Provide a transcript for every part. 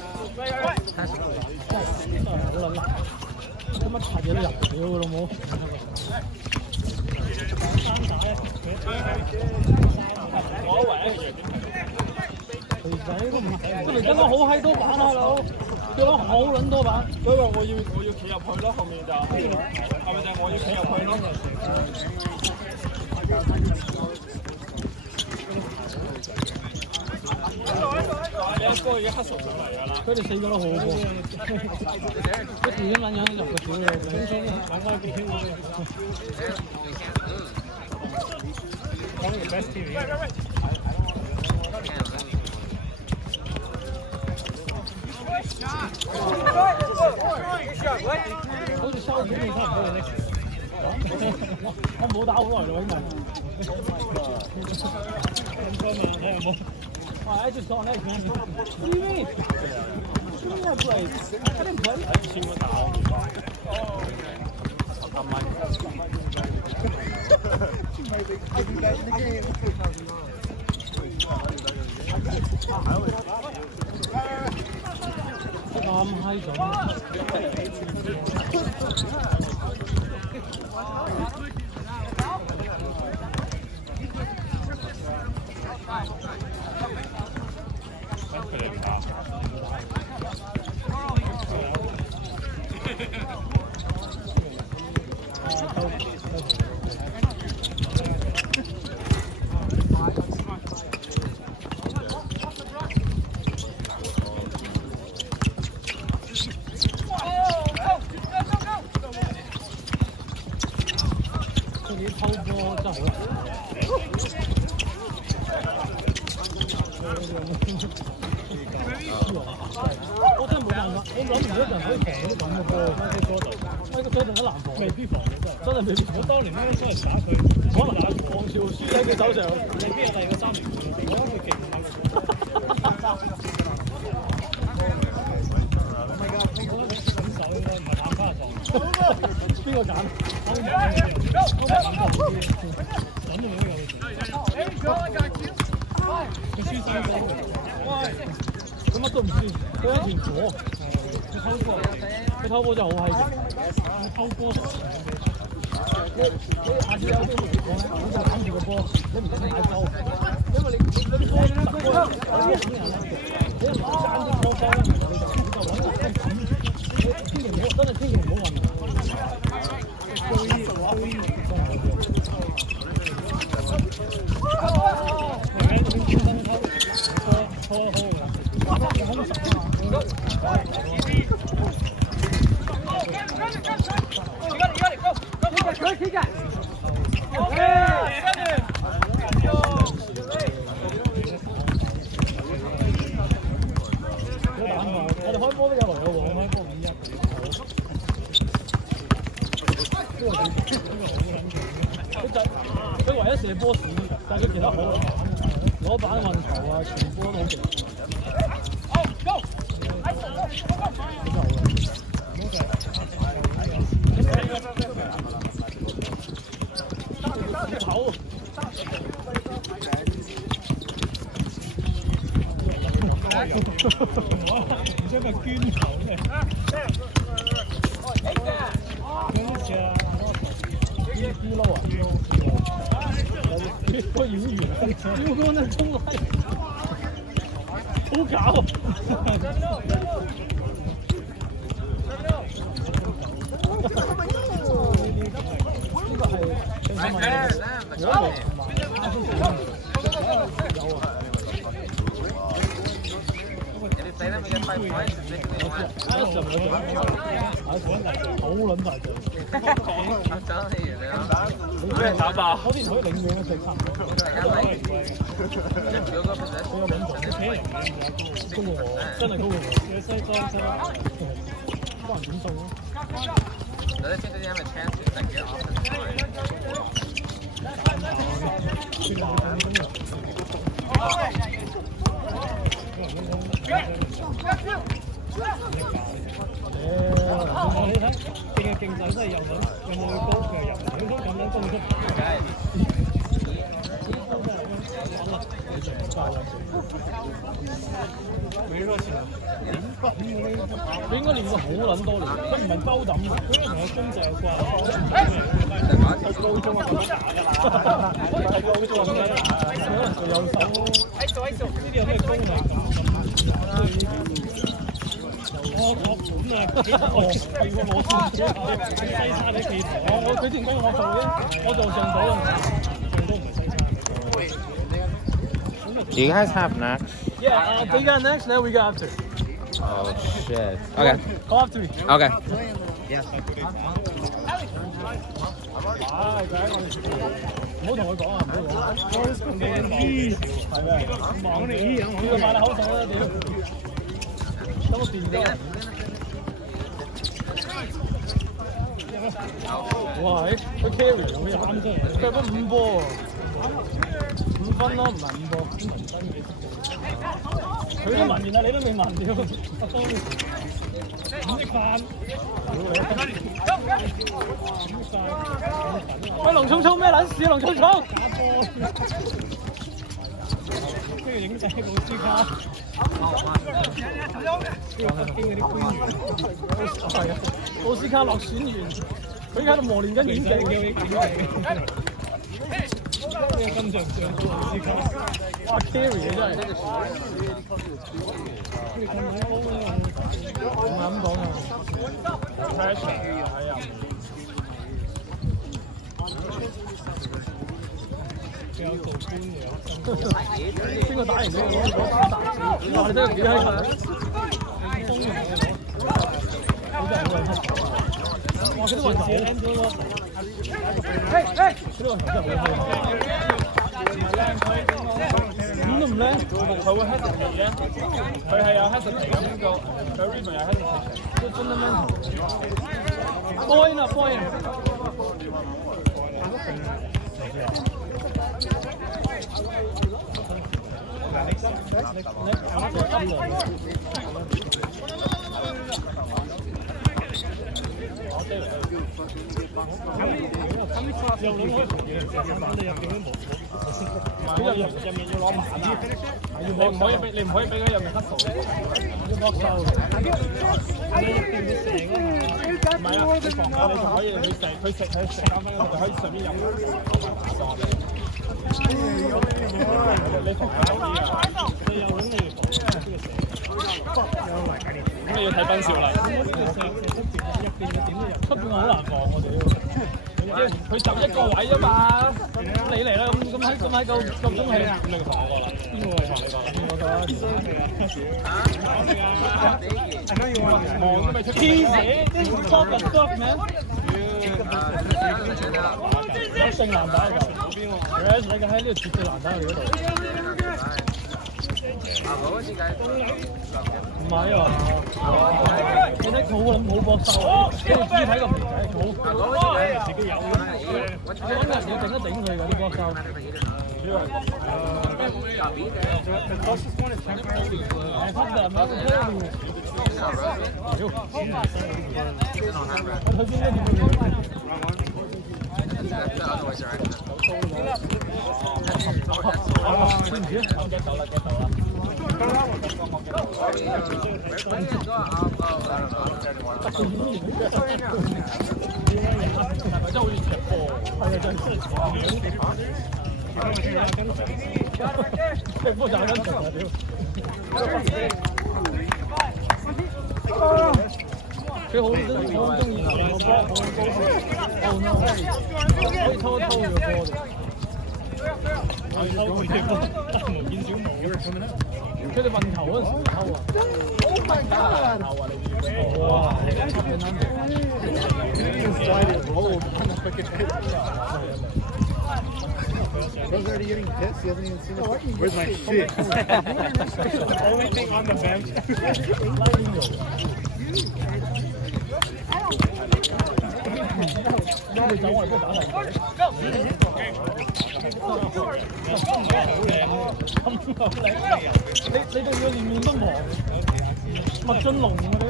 好撚難，今日拆嘢都入唔到㗎老母。其實都唔係，都嚟緊我好閪多板啊佬，叫我好撚多板，所以話我要企入去咯，後面就係咪就係我要企入去咯？你一哥已經黑熟上嚟㗎啦，佢哋4個都好過，一條咁撚樣入個小嘅，輕鬆玩開幾輕鬆。講完 best team 好似收錢差唔多嘅，我冇打好耐咯，因為咁多嘛，睇下有冇。I just saw that. What do you mean? Show me that place. I didn't play. I didn't see what the hell. I'm high zone. 偷波真係好我真係冇辦法，我諗唔到人可以防到咁嘅波，喺嗰度，喺個推動得難防，未必防嘅真係未必防。我當年咧出嚟打佢，可能打王朝輸喺佢手上，你邊有第二個3名？我覺得佢勁下邊個揀？佢輸3波，佢乜都唔輸，佢一條火，佢偷波真係好閪勁，佢偷波。你下次有機會講咧，我就攬住個波，你唔使買波，因為你波啲人咧，你唔爭啲波波咧，你就揾個根冚，你千祈唔好，真係千祈唔好運。我哋開波都有來有往，開波5-1。佢唯一射波屎，但係佢其他好攞板運球啊，傳波都好勁。跑！唔知咪捐球嘅。豬撈啊！個妖魚，妖哥那衝來，好搞！呢個係好撚大隻。俾人打爆！嗰啲唔可以領養嘅食差唔多。高過我，真係高過我。有西裝衫，幫人點數咯。你睇，勁係勁手真係又撚，有冇去高嘅入？佢都咁樣攻出。幾多錢啊？你應該練過好撚多年，佢唔係鳩抌，佢係同我中隻有關。係高中啊，係高中啊，可能做右手。呢啲有咩功能咁？我咁啊，係喎，我先西沙你記我佢之前跟我做啫，我做上島啊，上島唔係西沙。Do you guys have next? Yeah, they got next, now we got after. Oh shit. Okay. Go after me. Okay. Yeah. 唔好同佢講啊，唔好講。係咩？忙你呢個買你口水啦，屌！等我變咗。哇！佢 carry 咁樣啱啫，佢得5波喎，5分咯，唔係5波，5分幾？佢都問完啦，你都未問屌，我當你唔識飯。喂，龍聰聰咩撚事啊？龍聰聰打波，跟住影仔奧斯卡，係啊，奧斯卡落選完，佢喺度磨練緊演技。金像獎奧斯卡，哇 carry 嘅真係，唔係咁講啊。有做官嘅，邊個打完咗我？哇！你真係幾閪近，哇！佢都運射 end 咗喎，佢都運射真係好閪。咁都唔靚，佢會 hesitate 嘅，佢係有 hesitate 咁個，佢 River 有 hesitate， 都真係 mental。point 啊 point。又攞開嘢，你入邊都冇。佢入面要攞慢啲，你唔可以俾佢入面黑圖，要剝收。你入邊你射嗰下，唔係啊，你防下你就可以佢食3分鐘就可以上邊入。你防下啲啊！你又揾你防呢個射。咁你要睇分少啦。呢個射出邊入邊嘅點都入，出邊好難防我哋。佢就一個位啫嘛，咁你嚟啦，咁喺夠中氣啊！咁你同我過啦，邊個同你過？邊個過？望都未出。黐線，啲唔錯嘅 stop man。有性難打㗎，你喺呢度絕對難打你嗰度。唔係啊！你睇佢好撚冇搏手，跟住肢體咁肥仔，好自己有。我揾人要頂一頂佢㗎啲搏手。佢好中意個波，可以偷個波嚟。佢哋運球嗰陣時偷啊！哇！Bro's already getting pissed. He hasn't even seen it. Where's my shit? Only thing on the bench. 你走我嚟幫打嚟。你對佢練面都忙，麥浚龍嗰啲。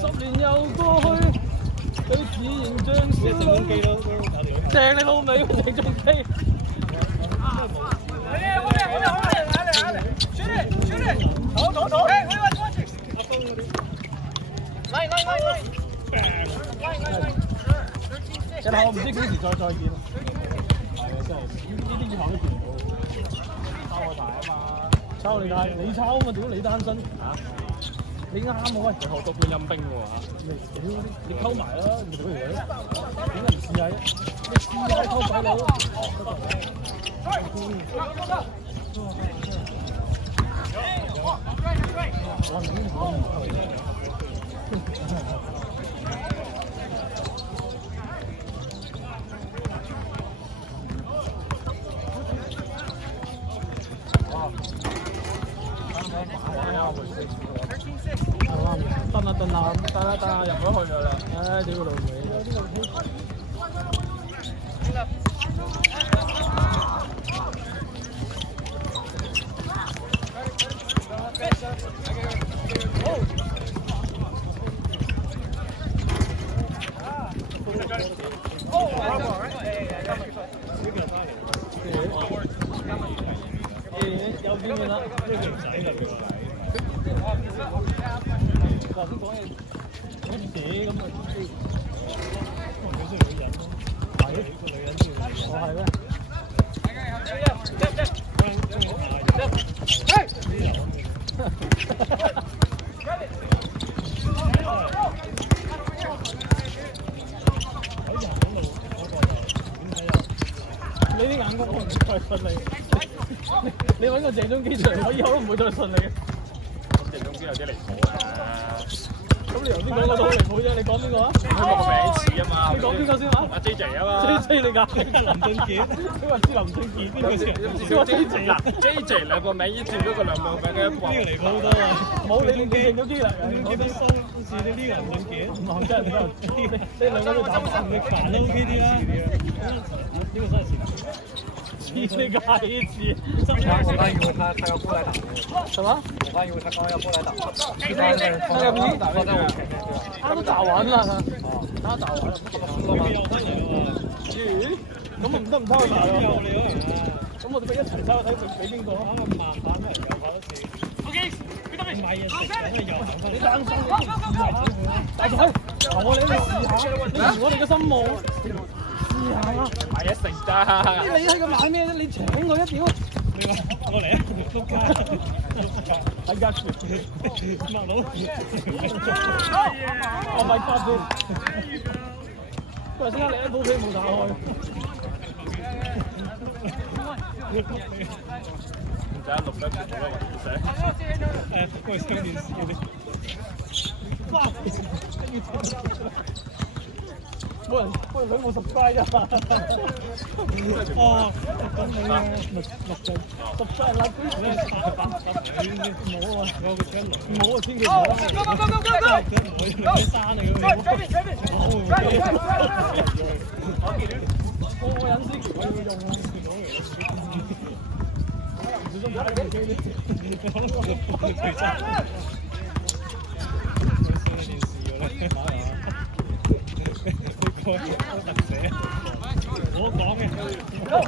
10年又過去，佢只認將成功機咯，掟你老味，鄭中基。日後我唔知幾時再見。係啊，真係呢啲以後都見唔到。抄我大啊嘛！抄你大，你抄啊嘛！屌你單身嚇！你啱喎喂！學到觀音兵喎嚇。屌你溝埋啦！你做乜嘢？點解唔試下啫？你試下溝鬼佬。我唔知講唔溝。得啦，入咗去㗎啦。唉，屌個老味！有邊嘅啦？呢條仔嚟㗎。頭先講嘢好似寫咁啊！佢需要女人咯，係個女人要。哦，係咩？你啲眼光我唔再信你。你揾個鄭中基出嚟，我以後都唔會再信你嘅。鄭中基有啲離譜啊！咁你頭先講嗰個好離譜啫，你講邊個啊？佢個名似啊嘛！你講邊個先啊？阿 JJ 啊嘛 ！JJ 你㗎？林俊傑，佢話知林俊傑邊個先？佢話 JJ 嗱 JJ 兩個名已佔咗個兩個名嘅一半。呢個離譜好多啊！冇你認咗啲啦，我都收視你呢個林俊傑，唔係真係唔得。你兩個都打唔你煩都 OK 啲啦。呢個真係似。你個孩子，我刚以为他要过来打，什么？我刚以为他刚要过来打，他要不他在我前面，对吧？他都打完啦，他打完啦，咦？咁唔得唔偷打咯？咁我哋咪一齊抽睇俾邊個啊？慢慢嚟又跑得似。OK，邊度？唔係啊，你單身大仔，我哋試下，我哋嘅心望。試下啦，買一成咋？你喺度買咩啫？你請我一屌！你話我嚟啊！碌街，係㗎，麥佬，我咪發先。喂，先生，你 Apple Pay 冇打開。唔使錄得唔好啦，唔使。我係聽電視嘅。哇！冇人想我subscribe啫嘛。哦，咁你啊，錄就 subscribe 啦，冇啊，我個 channel 冇啊，千祈唔好。我刪你嗰個。我隱私權我要用啊。小心打你機啲。我講嘅，要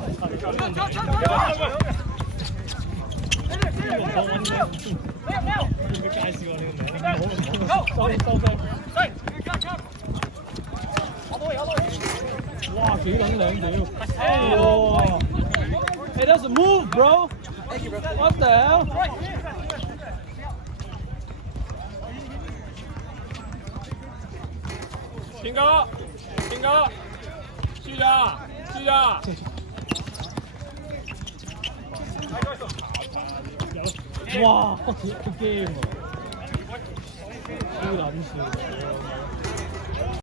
介紹下你個名？哇，幾撚靚屌！哇 ！Hey, that's a move, bro. What the hell? 天哥，天哥，輸咋？輸咋？哇！好驚喎，好撚笑。